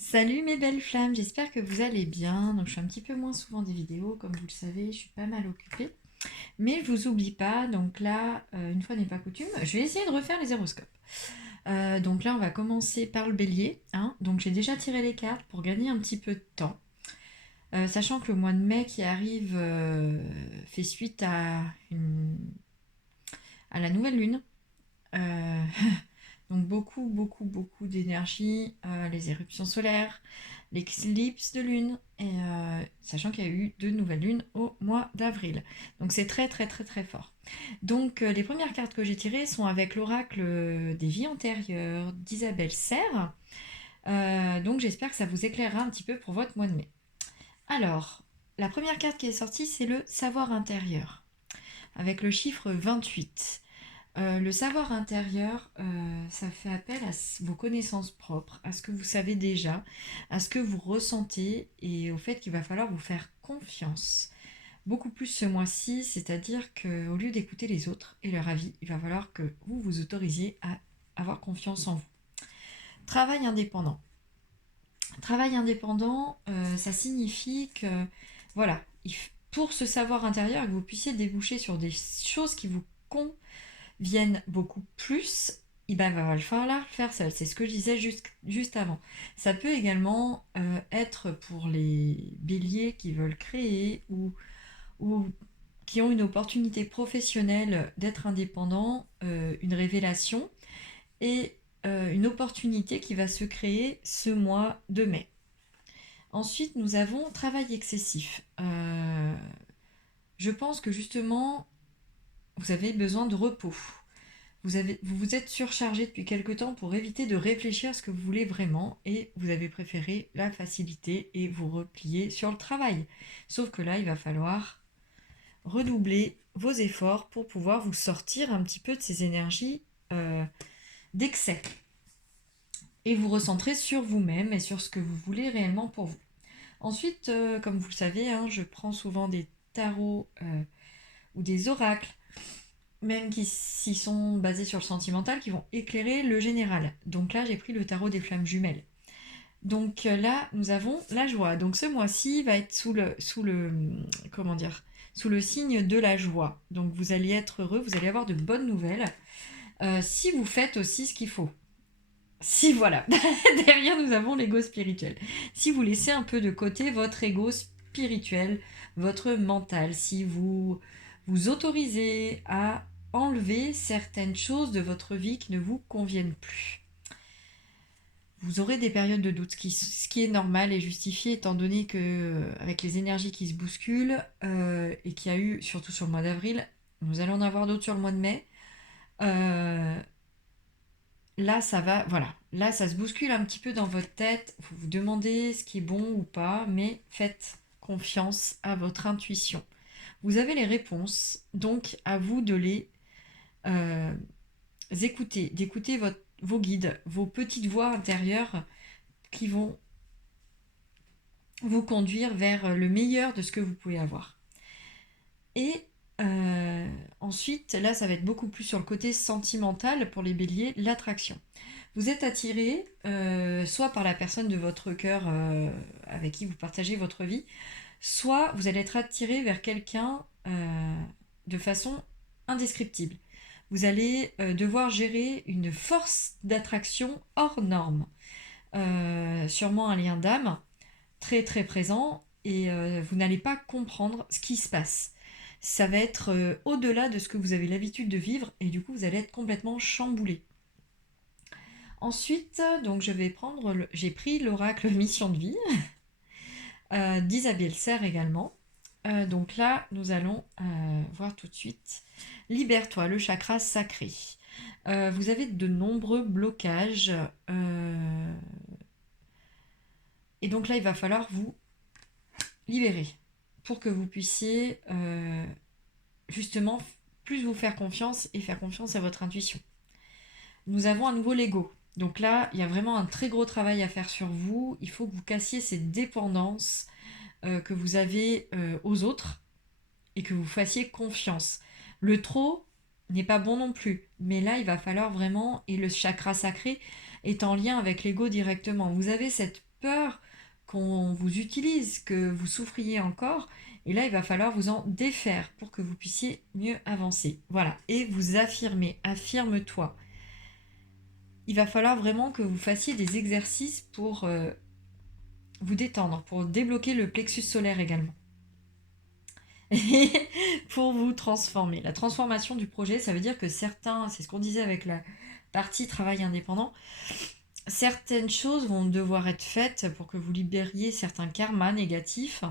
Salut mes belles flammes, j'espère que vous allez bien. Donc je fais un petit peu moins souvent des vidéos, comme vous le savez, je suis pas mal occupée. Mais je vous oublie pas, donc là, une fois n'est pas coutume, je vais essayer de refaire les horoscopes. Donc là, on va commencer par le bélier, hein. Donc j'ai déjà tiré les cartes pour gagner un petit peu de temps. Sachant que le mois de mai qui arrive fait suite à la nouvelle lune. Euh, Donc beaucoup d'énergie, les éruptions solaires, l'éclipse de lune, et sachant qu'il y a eu deux nouvelles lunes au mois d'avril. Donc c'est très fort. Donc les premières cartes que j'ai tirées sont avec l'oracle des vies antérieures d'Isabelle Serre. Donc j'espère que ça vous éclairera un petit peu pour votre mois de mai. Alors, la première carte qui est sortie, c'est le savoir intérieur, avec le chiffre 28. Le savoir intérieur, ça fait appel à vos connaissances propres, à ce que vous savez déjà, à ce que vous ressentez et au fait qu'il va falloir vous faire confiance. Beaucoup plus ce mois-ci, c'est-à-dire qu'au lieu d'écouter les autres et leur avis, il va falloir que vous vous autorisiez à avoir confiance en vous. Travail indépendant. Travail indépendant, ça signifie que, voilà, pour ce savoir intérieur, que vous puissiez déboucher sur des choses qui vous conviennent beaucoup plus, il va falloir le faire seul. C'est ce que je disais juste avant. Ça peut également être pour les béliers qui veulent créer ou qui ont une opportunité professionnelle d'être indépendants, une révélation et une opportunité qui va se créer ce mois de mai. Ensuite, nous avons travail excessif. Je pense que justement, vous avez besoin de repos. Vous vous êtes surchargé depuis quelque temps pour éviter de réfléchir à ce que vous voulez vraiment et vous avez préféré la facilité et vous replier sur le travail. Sauf que là, il va falloir redoubler vos efforts pour pouvoir vous sortir un petit peu de ces énergies d'excès et vous recentrer sur vous-même et sur ce que vous voulez réellement pour vous. Ensuite, comme vous le savez, hein, je prends souvent des tarots ou des oracles même qui s'y sont basés sur le sentimental, qui vont éclairer le général. Donc là, j'ai pris le tarot des flammes jumelles. Donc là, nous avons la joie. Donc ce mois-ci va être comment dire, sous le signe de la joie. Donc vous allez être heureux, vous allez avoir de bonnes nouvelles. Si vous faites aussi ce qu'il faut. Si voilà, derrière nous avons l'ego spirituel. Si vous laissez un peu de côté votre ego spirituel, votre mental, si vous vous autorisez à enlever certaines choses de votre vie qui ne vous conviennent plus. Vous aurez des périodes de doute, ce qui est normal et justifié étant donné que avec les énergies qui se bousculent et qu'il y a eu surtout sur le mois d'avril, nous allons en avoir d'autres sur le mois de mai. Euh, Là, ça va, voilà. Là, ça se bouscule un petit peu dans votre tête. Vous vous demandez ce qui est bon ou pas, mais faites confiance à votre intuition. Vous avez les réponses, donc à vous de les euh, écouter, d'écouter vos guides, vos petites voix intérieures qui vont vous conduire vers le meilleur de ce que vous pouvez avoir. Et ensuite, là, ça va être beaucoup plus sur le côté sentimental pour les béliers, l'attraction. Vous êtes attiré soit par la personne de votre cœur avec qui vous partagez votre vie, soit vous allez être attiré vers quelqu'un de façon indescriptible. Vous allez devoir gérer une force d'attraction hors norme, sûrement un lien d'âme très présent et vous n'allez pas comprendre ce qui se passe. Ça va être au-delà de ce que vous avez l'habitude de vivre et du coup vous allez être complètement chamboulé. Ensuite, donc j'ai pris l'oracle Mission de vie d'Isabelle Serre également. Donc là, nous allons voir tout de suite. Libère-toi, le chakra sacré. Vous avez de nombreux blocages. Et donc là, il va falloir vous libérer pour que vous puissiez justement plus vous faire confiance et faire confiance à votre intuition. Nous avons à nouveau l'ego. Donc là, il y a vraiment un très gros travail à faire sur vous. Il faut que vous cassiez ces dépendances que vous avez aux autres et que vous fassiez confiance. Le trop n'est pas bon non plus, mais là, il va falloir vraiment, et le chakra sacré est en lien avec l'ego directement. Vous avez cette peur qu'on vous utilise, que vous souffriez encore. Et là, il va falloir vous en défaire pour que vous puissiez mieux avancer. Voilà. Et vous affirmer. Affirme-toi. Il va falloir vraiment que vous fassiez des exercices pour vous détendre, pour débloquer le plexus solaire également. Et pour vous transformer. La transformation du projet, ça veut dire que certains, c'est ce qu'on disait avec la partie travail indépendant, certaines choses vont devoir être faites pour que vous libériez certains karmas négatifs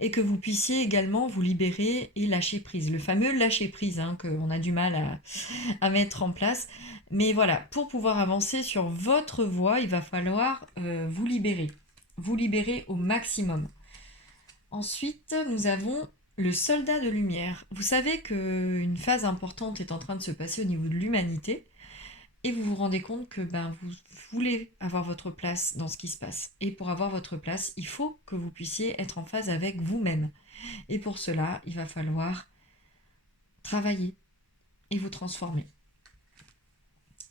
et que vous puissiez également vous libérer et lâcher prise. Le fameux lâcher prise qu'on a du mal à mettre en place. Mais voilà, pour pouvoir avancer sur votre voie, il va falloir vous libérer au maximum. Ensuite, nous avons le soldat de lumière. Vous savez qu'une phase importante est en train de se passer au niveau de l'humanité et vous vous rendez compte que vous voulez avoir votre place dans ce qui se passe. Et pour avoir votre place, il faut que vous puissiez être en phase avec vous-même. Et pour cela, il va falloir travailler et vous transformer.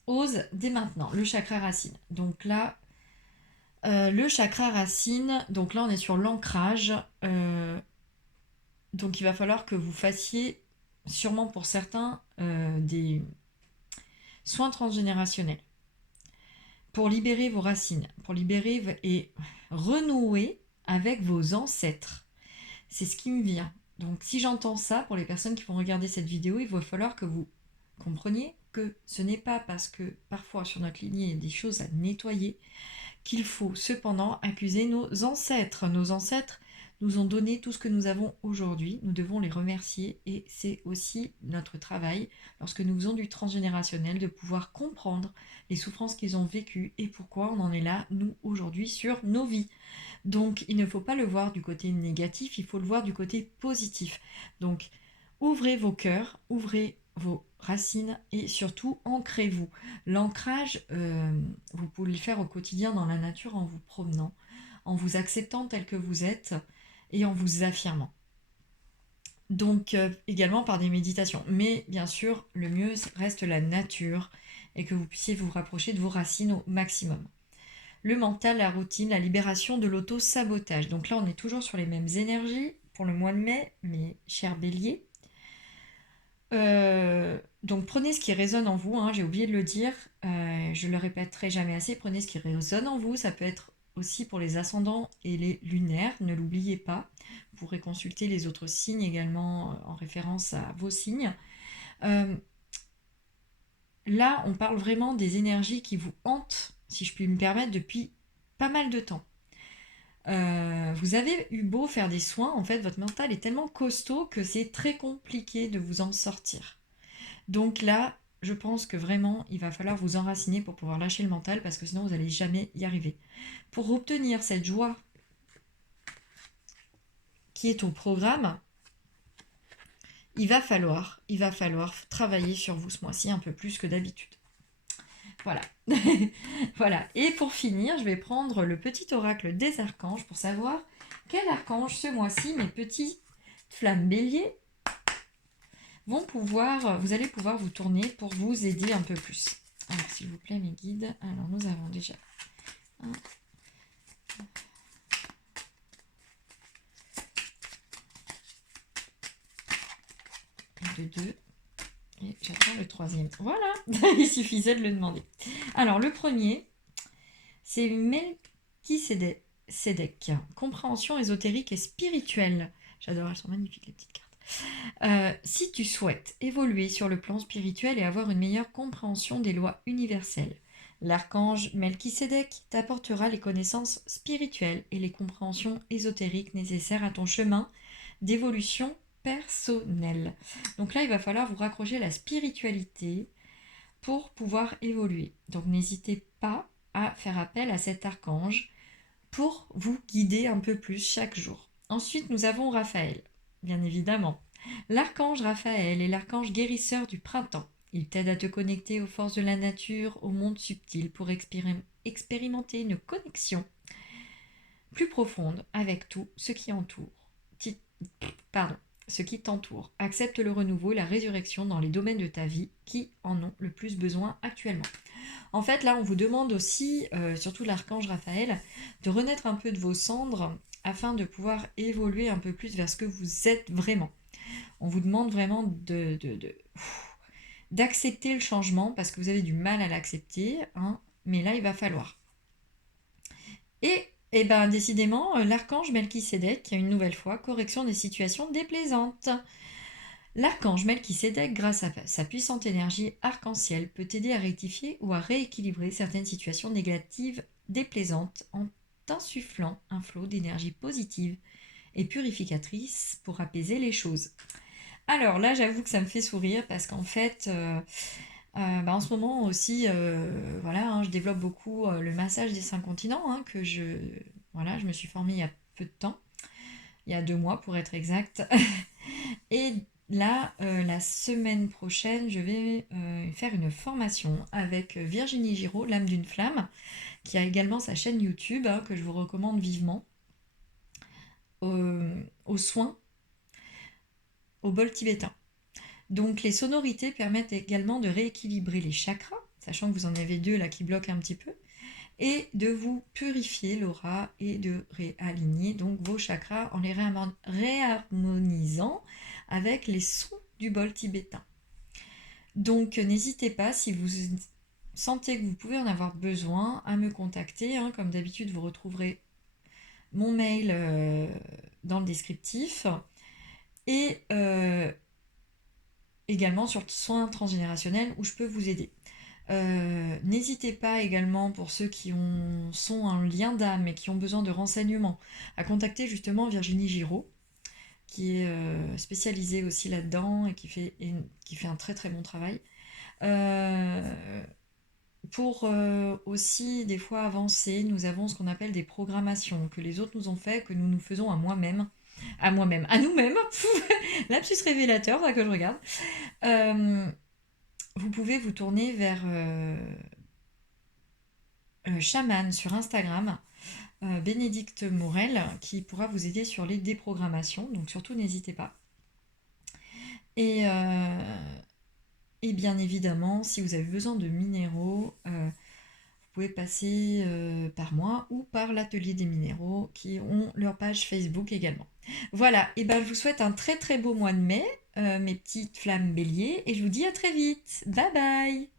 Ose dès maintenant, le chakra racine. Donc là, le chakra racine, donc là on est sur l'ancrage. Donc il va falloir que vous fassiez, sûrement pour certains, des soins transgénérationnels pour libérer vos racines, pour libérer et renouer avec vos ancêtres. C'est ce qui me vient. Donc si j'entends ça, pour les personnes qui vont regarder cette vidéo, il va falloir que vous compreniez que ce n'est pas parce que parfois sur notre lignée il y a des choses à nettoyer qu'il faut cependant accuser nos ancêtres. Nos ancêtres nous ont donné tout ce que nous avons aujourd'hui. Nous devons les remercier et c'est aussi notre travail, lorsque nous faisons du transgénérationnel, de pouvoir comprendre les souffrances qu'ils ont vécues et pourquoi on en est là, nous, aujourd'hui, sur nos vies. Donc, il ne faut pas le voir du côté négatif, il faut le voir du côté positif. Donc, ouvrez vos cœurs, ouvrez vos racines et surtout ancrez-vous. L'ancrage, vous pouvez le faire au quotidien dans la nature en vous promenant, en vous acceptant tel que vous êtes et en vous affirmant. Donc également par des méditations. Mais bien sûr, le mieux reste la nature et que vous puissiez vous rapprocher de vos racines au maximum. Le mental, la routine, la libération de l'auto-sabotage. Donc là, on est toujours sur les mêmes énergies pour le mois de mai, mes chers béliers. Donc prenez ce qui résonne en vous, j'ai oublié de le dire, je le répéterai jamais assez, prenez ce qui résonne en vous, ça peut être aussi pour les ascendants et les lunaires, ne l'oubliez pas, vous pourrez consulter les autres signes également en référence à vos signes. Là, on parle vraiment des énergies qui vous hantent, si je puis me permettre, depuis pas mal de temps. Vous avez eu beau faire des soins, en fait, votre mental est tellement costaud que c'est très compliqué de vous en sortir. Donc là, je pense que vraiment, il va falloir vous enraciner pour pouvoir lâcher le mental parce que sinon, vous n'allez jamais y arriver. Pour obtenir cette joie qui est au programme, il va falloir travailler sur vous ce mois-ci un peu plus que d'habitude. Voilà. Voilà. Et pour finir, je vais prendre le petit oracle des archanges pour savoir quel archange ce mois-ci, mes petits flammes béliers, vous allez pouvoir vous tourner pour vous aider un peu plus. Alors, s'il vous plaît, mes guides. Alors, nous avons déjà un, de deux. Et j'attends le troisième. Voilà, il suffisait de le demander. Alors, le premier, c'est Melchisédek. Compréhension ésotérique et spirituelle. J'adore, elles sont magnifiques, les petites cartes. Si tu souhaites évoluer sur le plan spirituel et avoir une meilleure compréhension des lois universelles, l'archange Melchisédek t'apportera les connaissances spirituelles et les compréhensions ésotériques nécessaires à ton chemin d'évolution personnelle. Donc là, il va falloir vous raccrocher à la spiritualité pour pouvoir évoluer. Donc n'hésitez pas à faire appel à cet archange pour vous guider un peu plus chaque jour. Ensuite, nous avons Raphaël, bien évidemment. L'archange Raphaël est l'archange guérisseur du printemps. Il t'aide à te connecter aux forces de la nature, au monde subtil, pour expérimenter une connexion plus profonde avec tout ce qui t'entoure. Accepte le renouveau et la résurrection dans les domaines de ta vie qui en ont le plus besoin actuellement. En fait, là, on vous demande aussi, surtout l'archange Raphaël, de renaître un peu de vos cendres afin de pouvoir évoluer un peu plus vers ce que vous êtes vraiment. On vous demande vraiment d'accepter le changement parce que vous avez du mal à l'accepter, hein, mais là, il va falloir. Et ben, décidément, l'archange Melchisédek, une nouvelle fois, correction des situations déplaisantes. L'archange Melchisédek, grâce à sa puissante énergie arc-en-ciel, peut t'aider à rectifier ou à rééquilibrer certaines situations négatives déplaisantes en t'insufflant un flot d'énergie positive et purificatrice pour apaiser les choses. Alors là, j'avoue que ça me fait sourire parce qu'en fait, en ce moment aussi, voilà, hein, je développe beaucoup le massage des 5 continents, hein, voilà, je me suis formée il y a peu de temps, il y a 2 mois pour être exact. Et là, la semaine prochaine, je vais faire une formation avec Virginie Giraud, l'âme d'une flamme, qui a également sa chaîne YouTube, hein, que je vous recommande vivement, aux soins au bol tibétain. Donc les sonorités permettent également de rééquilibrer les chakras, sachant que vous en avez 2 là qui bloquent un petit peu, et de vous purifier l'aura et de réaligner donc vos chakras en les réharmonisant avec les sons du bol tibétain. Donc n'hésitez pas, si vous sentez que vous pouvez en avoir besoin, à me contacter. Hein. Comme d'habitude, vous retrouverez mon mail dans le descriptif. Et également sur soins transgénérationnels où je peux vous aider. N'hésitez pas également, pour ceux qui sont un lien d'âme et qui ont besoin de renseignements, à contacter justement Virginie Giraud, qui est spécialisée aussi là-dedans et qui fait un très très bon travail. Pour aussi des fois avancer, nous avons ce qu'on appelle des programmations que les autres nous ont fait, que nous faisons à nous-mêmes, lapsus révélateur là que je regarde. Vous pouvez vous tourner vers Chaman sur Instagram, Bénédicte Morel, qui pourra vous aider sur les déprogrammations, donc surtout n'hésitez pas. Et bien évidemment, si vous avez besoin de minéraux, vous pouvez passer par moi ou par l'atelier des minéraux qui ont leur page Facebook également. Voilà, et ben je vous souhaite un très très beau mois de mai, mes petites flammes béliers, et je vous dis à très vite. Bye bye.